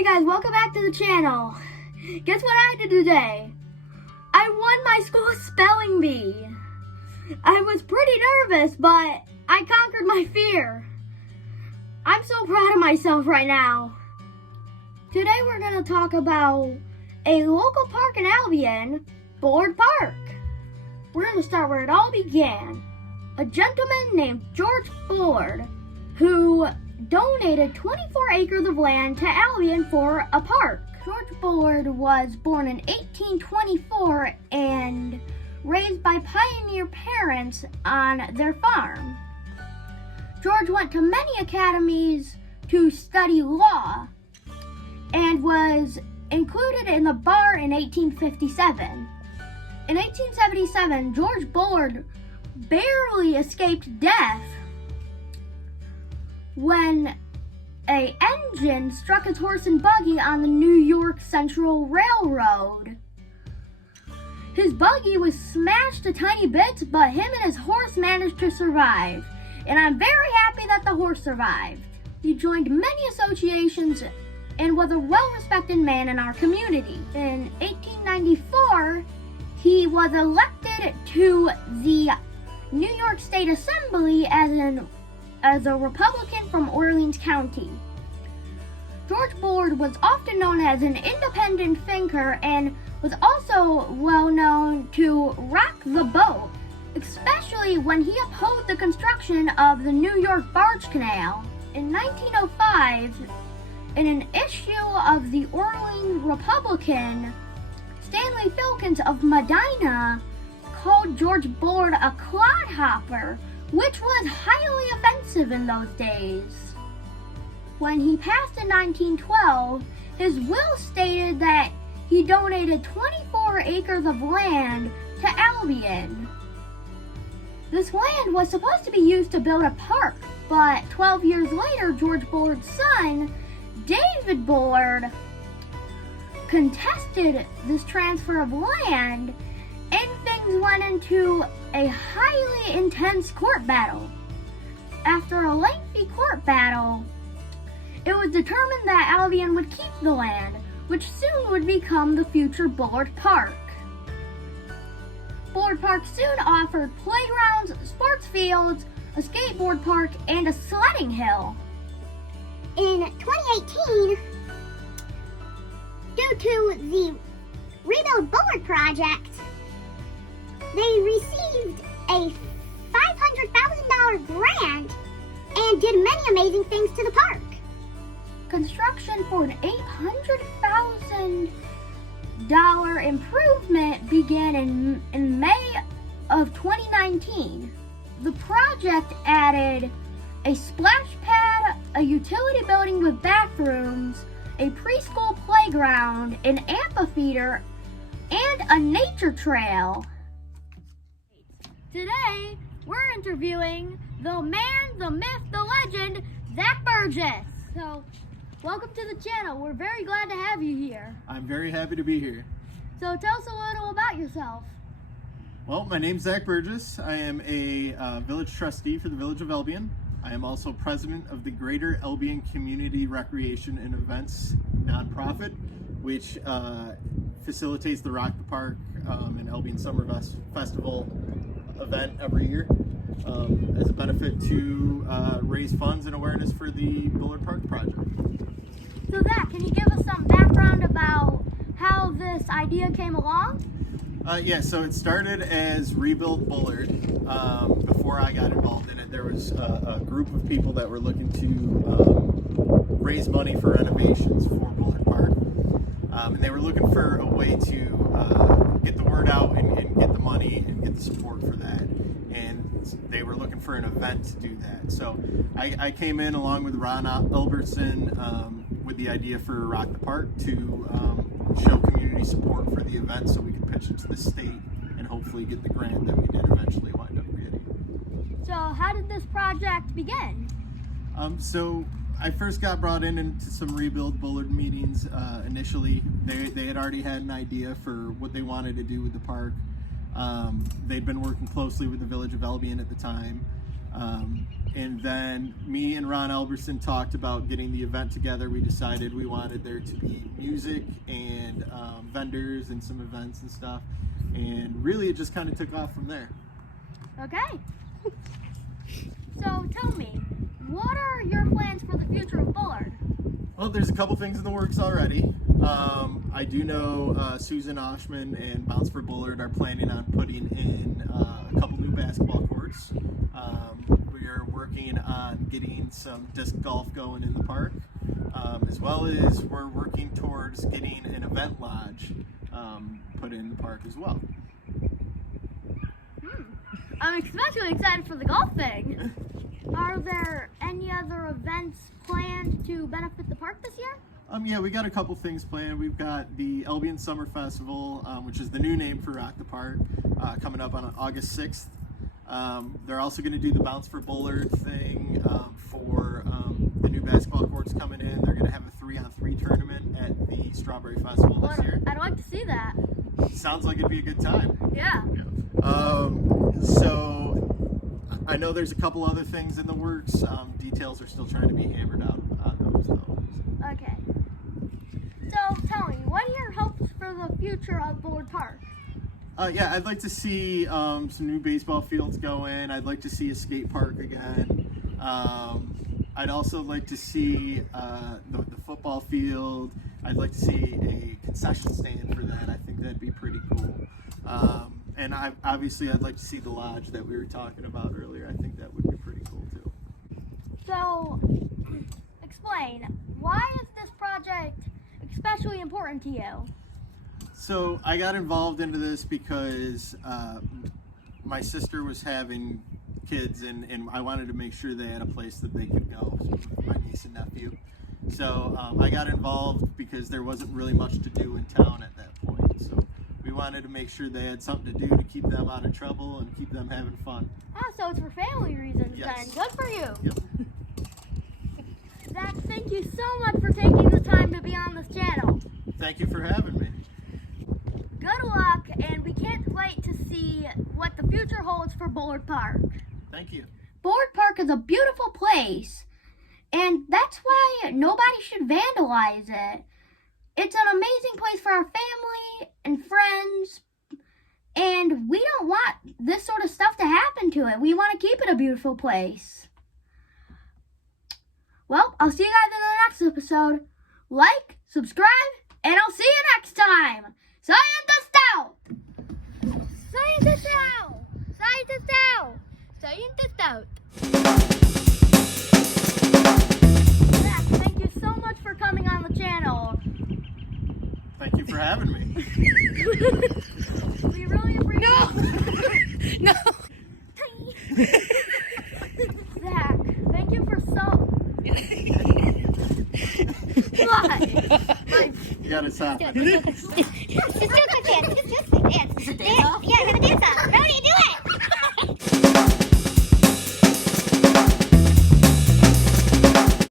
Hey guys, welcome back to the channel. Guess what I did today? I won my school spelling bee. I was pretty nervous, but I conquered my fear. I'm so proud of myself right now. Today we're going to talk about a local park in Albion, Bullard Park. We're going to start where it all began. A gentleman named George Bullard, who donated 24 acres of land to Albion for a park. George Bullard was born in 1824 and raised by pioneer parents on their farm. George went to many academies to study law and was included in the bar in 1857. In 1877, George Bullard barely escaped death when an engine struck his horse and buggy on the New York Central Railroad. His buggy was smashed to tiny bits, but him and his horse managed to survive. And I'm very happy that the horse survived. He joined many associations and was a well-respected man in our community. In 1894, he was elected to the New York State Assembly as a Republican from Orleans County. George Bullard was often known as an independent thinker and was also well known to rock the boat, especially when he opposed the construction of the New York Barge Canal. In 1905, in an issue of the Orleans Republican, Stanley Filkins of Medina called George Bullard a clodhopper, which was highly offensive in those days. When he passed in 1912, his will stated that he donated 24 acres of land to Albion. This land was supposed to be used to build a park, but 12 years later, George Bullard's son, David Bullard, contested this transfer of land, and things went into a highly intense court battle. After a lengthy court battle, it was determined that Albion would keep the land, which soon would become the future Bullard Park. Bullard Park soon offered playgrounds, sports fields, a skateboard park, and a sledding hill. In 2018, due to the Rebuild Bullard project, they received a $500,000 grant and did many amazing things to the park. Construction for an $800,000 improvement began in May of 2019. The project added a splash pad, a utility building with bathrooms, a preschool playground, an amphitheater, and a nature trail. Today, we're interviewing the man, the myth, the legend, Zach Burgess. So, welcome to the channel. We're very glad to have you here. I'm very happy to be here. So, tell us a little about yourself. Well, my name's Zach Burgess. I am a village trustee for the Village of Albion. I am also president of the Greater Albion Community Recreation and Events nonprofit, which facilitates the Rock the Park and Albion Summer Festival event every year as a benefit to raise funds and awareness for the Bullard Park project. So Zach, can you give us some background about how this idea came along? Yeah, so it started as Rebuild Bullard. Before I got involved in it, there was a group of people that were looking to raise money for renovations for Bullard Park. And they were looking for a way to get the word out and get the money and get the support for that. And they were looking for an event to do that. So I came in along with Ron Albertson with the idea for Rock the Park to show community support for the event so we could pitch it to the state and hopefully get the grant that we did eventually wind up getting. So how did this project begin? So I first got brought into some Rebuild Bullard meetings initially. They had already had an idea for what they wanted to do with the park. They'd been working closely with the Village of Albion at the time. And then me and Ron Elberson talked about getting the event together. We decided we wanted there to be music and vendors and some events and stuff. And really it just kind of took off from there. Okay. So tell me, what are your plans for the future of Bullard? Well, there's a couple things in the works already. I do know Susan Oshman and Bounce for Bullard are planning on putting in a couple new basketball courts. We are working on getting some disc golf going in the park, as well as we're working towards getting an event lodge put in the park as well. I'm especially excited for the golf thing. Are there any other events planned to benefit the park this year? Yeah, we got a couple things planned. We've got the Albion Summer Festival, which is the new name for Rock the Park, coming up on August 6th. They're also going to do the Bounce for Bullard thing for the new basketball courts coming in. They're going to have a 3-on-3 tournament at the Strawberry Festival this year. I'd like to see that. Sounds like it'd be a good time. Yeah. So I know there's a couple other things in the works. Details are still trying to be hammered out on those though. Okay. So tell me, what are your hopes for the future of Bullard Park? Yeah, I'd like to see some new baseball fields go in. I'd like to see a skate park again. I'd also like to see the football field. I'd like to see a concession stand for that. I think that'd be pretty cool. And obviously I'd like to see the lodge that we were talking about earlier. I think that would be pretty cool too. So, explain, why is this project especially important to you? So I got involved into this because my sister was having kids and I wanted to make sure they had a place that they could go, my niece and nephew. So I got involved because there wasn't really much to do in town at that point. So we wanted to make sure they had something to do to keep them out of trouble and keep them having fun. Ah, so it's for family reasons Yes. then. Good for you. Yep. Zach, thank you so much for taking the time to be on this channel. Thank you for having me. Good luck, and we can't wait to see what the future holds for Bullard Park. Thank you. Bullard Park is a beautiful place, and that's why nobody should vandalize it. It's an amazing place for our family and friends, and we don't want this sort of stuff to happen to it. We want to keep it a beautiful place. Well, I'll see you guys in the next episode. Like, subscribe, and I'll see you next time. Scientist out! Scientist out! Scientist out! Scientist out! Zach, thank you so much for coming on the channel. Thank you for having me. We really appreciate No! Zach, thank you for so... What? You gotta stop it. No!